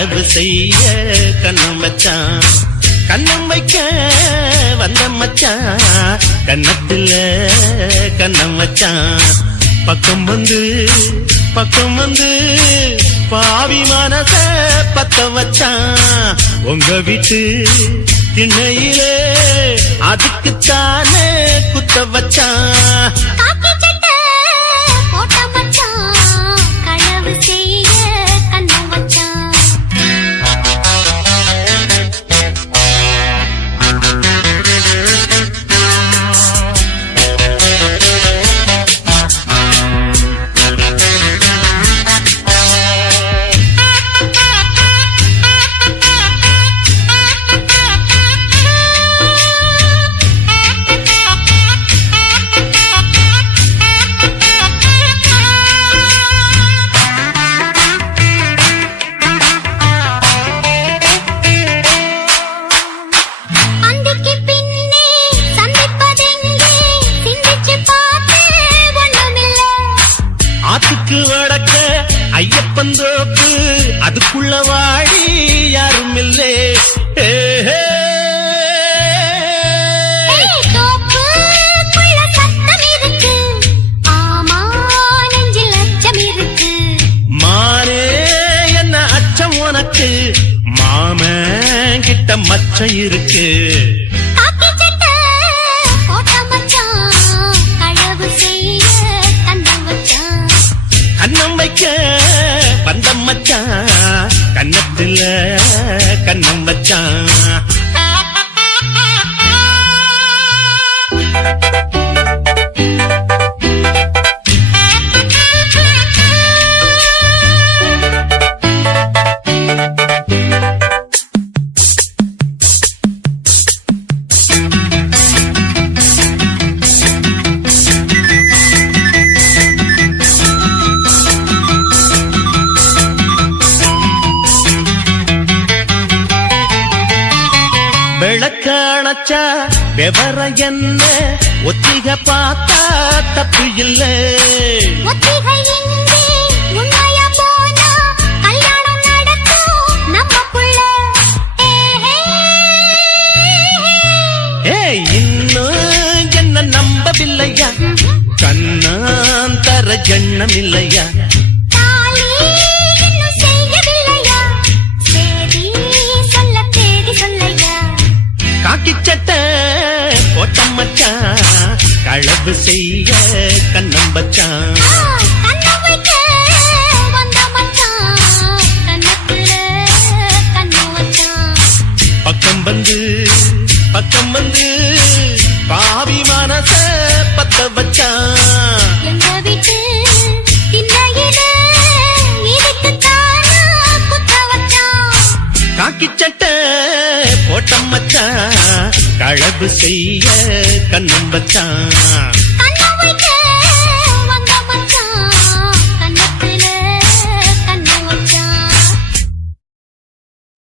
களவு செய்ய கண்ணம் வச்சான். கண்ணம் வைக்க வந்த மச்சான் கண்ணத்துல கண்ணம் வச்சான். பக்கம் வந்து பாவி மனச பத்த வச்சான். உங்க வீட்டு திண்ணையிலே அதுக்குத்தானே குத்த வச்சான். வடக்க ஐயப்பன் தோப்பு அதுக்குள்ள வாடி யாரும் இல்லே. மானே என்ன அச்சம் உனக்கு மாமன் கிட்ட மச்சம் இருக்கு. கண்ணம் வைக்க வந்த மச்சான் கண்ணத்துல கண்ணம் வச்சான். விளக்காணச்சா விவர என்ன ஒத்திக பார்த்தா தப்பு இல்ல. இன்னும் என்ன நம்பவில்லையா கண்ணாந்தர எண்ணம் இல்லையா. காக்கி சட்டை போட்டம் மச்சான் களவு செய்ய கண்ணம் வச்சான். பக்கம் வந்து பாவி மனச பத்த வச்சான். காக்கி சட்டை போட்டம் மச்சான் களவு செய்ய கண்ணம் வச்சான்.